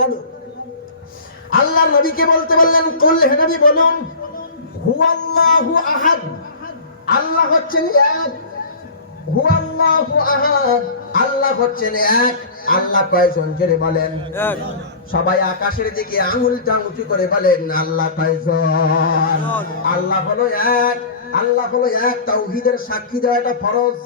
বলো। আল্লাহর নবীকে বলতে বললেন, কুল, হে নবী বলুন, হুয়াল্লাহু আহাদ, আল্লাহ হচ্ছেন এক। হুয়াল্লাহু আহাদ, আল্লাহ হচ্ছেন এক। আল্লাহ কয়জন জোরে বলেন? এক। সবাই আকাশের দিকে আঙুলটা উঁচু করে বলেন, আল্লাহ কয়জন? আল্লাহ হলো এক। আল্লাহ হলো এক। তাওহীদের সাক্ষী দেওয়া এটা ফরজ।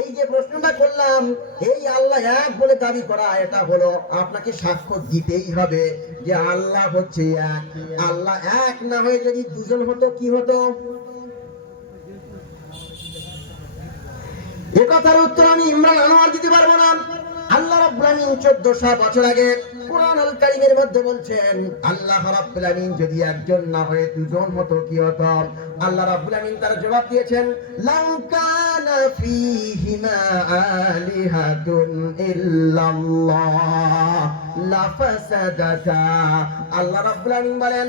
এই যে প্রশ্নটা করলাম, এই আল্লাহ এক বলে দাবি করা, এটা হলো আপনাকে সাক্ষ্য দিতেই হবে যে আল্লাহ হচ্ছে এক। আল্লাহ এক না হয়ে যদি দুজন হতো কি হতো? এ কথার উত্তর আমি ইমরান আনোয়ার দিতে পারবো না। আল্লাহ রাব্বুল আলামিন 1400 বছর আগে কুরআন আল কারীমের মধ্যে বলছেন, আল্লাহ রাব্বুল আলামিন যদি একজন না হয়ে দুজন হতো কি হতো? আল্লাহ রাব্বুল আলামিন তার জবাব দিয়েছেন, লাউ কানা ফীহিমা আলিহাতুন ইল্লাল্লাহ লাফাসাদাতা। আল্লাহ রাব্বুল আলামিন বলেন,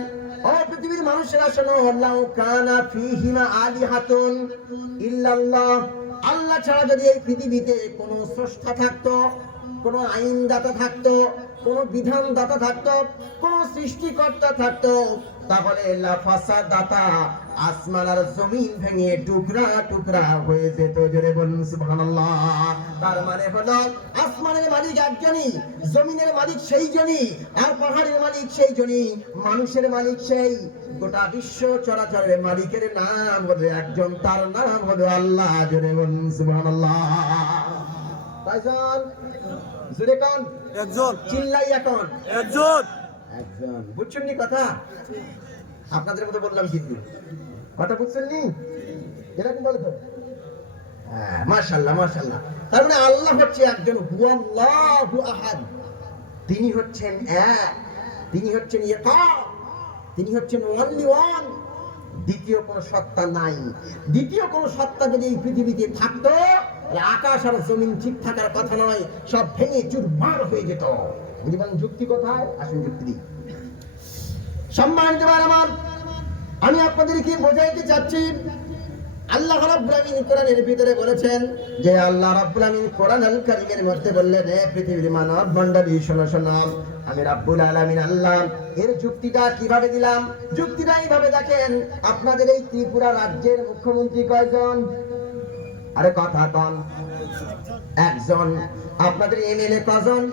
ও পৃথিবীর মানুষেরা শোনো, লাউ কানা ফীহিমা আলিহাতুন ইল্লাল্লাহ, আল্লাহ ছাড়া যদি এই পৃথিবীতে কোনো স্রষ্টা থাকতো, কোনো আইনদাতা থাকতো, কোনো বিধানদাতা থাকতো, কোনো সৃষ্টিকর্তা থাকতো, তাহলে লাফাসাদাতা, আসমান আর জমিন ভেঙে টুকরা টুকরা হয়ে যেত। জোরে বলুন সুবহানাল্লাহ। তার মানে হলো আসমানের মালিক একজনই, জমিনের মালিক সেই জনই, আর পাহাড়ের মালিক সেই জনই, মানুষের মালিক সেই। গোটা বিশ্ব চরাচরের মালিকের নাম হলো একজন, তার নাম হলো আল্লাহ। জোরে বলুন সুবহানাল্লাহ। কয়জন? জোরে কোন? একজন। চিল্লাই এখন। একজন। একজন। বুঝছেন নি কথা? আপনাদের মতো বললাম কিন্তু কথা বুঝছেন নি? এরকম বলে তো? হ্যাঁ, মাশাআল্লাহ মাশাআল্লাহ। তার মানে আল্লাহ হচ্ছে একজন, হুয়াল্লাহু আহাদ, তিনি হচ্ছেন এক, তিনি হচ্ছেন একক, তিনি হচ্ছেন অনলি ওয়ান। দ্বিতীয় কোন সত্তা নাই। দ্বিতীয় কোন সত্তা যদি এই পৃথিবীতে থাকতো, আকাশ আর জমিন ঠিক থাকার কথা নয়, সব ভেঙে চুরমার হয়ে যেত। বুঝবেন যুক্তি কোথায়? আসুন যুক্তি দিই। সম্মানিত ভাই আমার, আমি আপনাদেরকে বোঝাইতে চাচ্ছি, আল্লাহ রাব্বুল আলামিন কোরআনের ভিতরে বলেছেন যে আল্লাহ রাব্বুল আলামিন কোরআন আল কারীমের মধ্যে বললেন, হে পৃথিবীর মানব মণ্ডলী শোনো শোনো, আমি রাব্বুল আলামিন আল্লাহ। এর যুক্তিটা কিভাবে দিলাম? যুক্তিটা এইভাবে দেখেন, আপনাদের এই ত্রিপুরা রাজ্যের মুখ্যমন্ত্রী কয়জন? আরে কথা কন। একজন। আপনাদের এমএলএ কজন?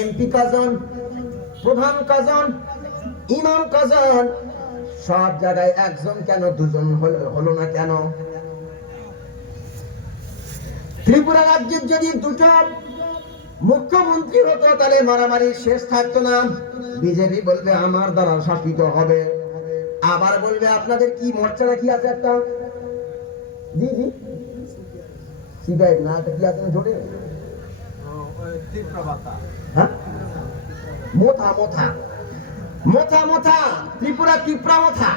এমপি কজন? প্রধান কজন? ইমাম কজন? সব জায়গায় একজন কেন, দুজন হলো না কেন? ত্রিপুরা রাজ্যের যদি দুটো মুখ্যমন্ত্রী হতো তাহলে মারামারি শেষ থাকতো না। বিজেপি বলবে আমার দ্বারা শাসিত হবে, আবার বলবে আপনাদের কি মোর্চাটা কি আছে একটা, জি জি সিগারেট না, এটা কি আছে জোটে? হ্যাঁ, মোথা মোথা মোথা মোথা, ত্রিপুরা ত্রিপুরা মোথা।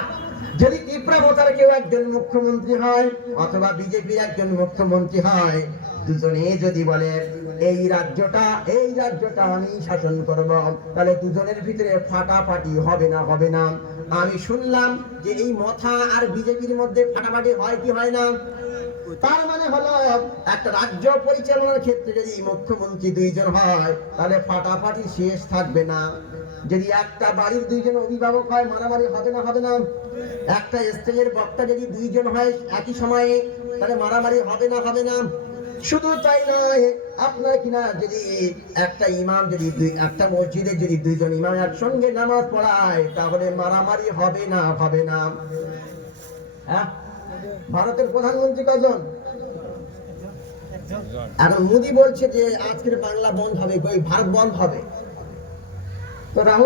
যদি ত্রিপুরা মোথার কেউ একজন মুখ্যমন্ত্রী হয় অথবা বিজেপির একজন মুখ্যমন্ত্রী হয়, দুজনে যদি বলে এই রাজ্যটা আমি শাসন করব, তাহলে দুজনের ভিতরে ফাটাফাটি হবে না? হবে না? আমি শুনলাম যে এই মোথা আর বিজেপির মধ্যে ফাটাফাটি হয় কি হয় না? তার মানে হলো একটা রাজ্য পরিচালনার ক্ষেত্রে যদি মুখ্যমন্ত্রী দুইজন হয় তাহলে ফাটাফাটি শেষ থাকবে না। যদি একটা বাড়ির দুইজন অভিভাবক হয় মারামারি হবে না? হবে না? একটা স্টেজের বক্তা যদি দুইজন হয় একই সময়ে তাহলে মারামারি হবে না? হবে না? শুধু তাই নয়, আপনার কিনা যদি একটা ইমাম যদি একটা মসজিদে যদি দুইজন ইমাম একসঙ্গে নামাজ পড়ায় তাহলে মারামারি হবে না? হবে না? হ্যাঁ, ভারতের প্রধানমন্ত্রী কজন? এখন মোদি বলছে যে আজকের বাংলা বন্ধ হবে, ভারত বন্ধ হবে। তো রাহুল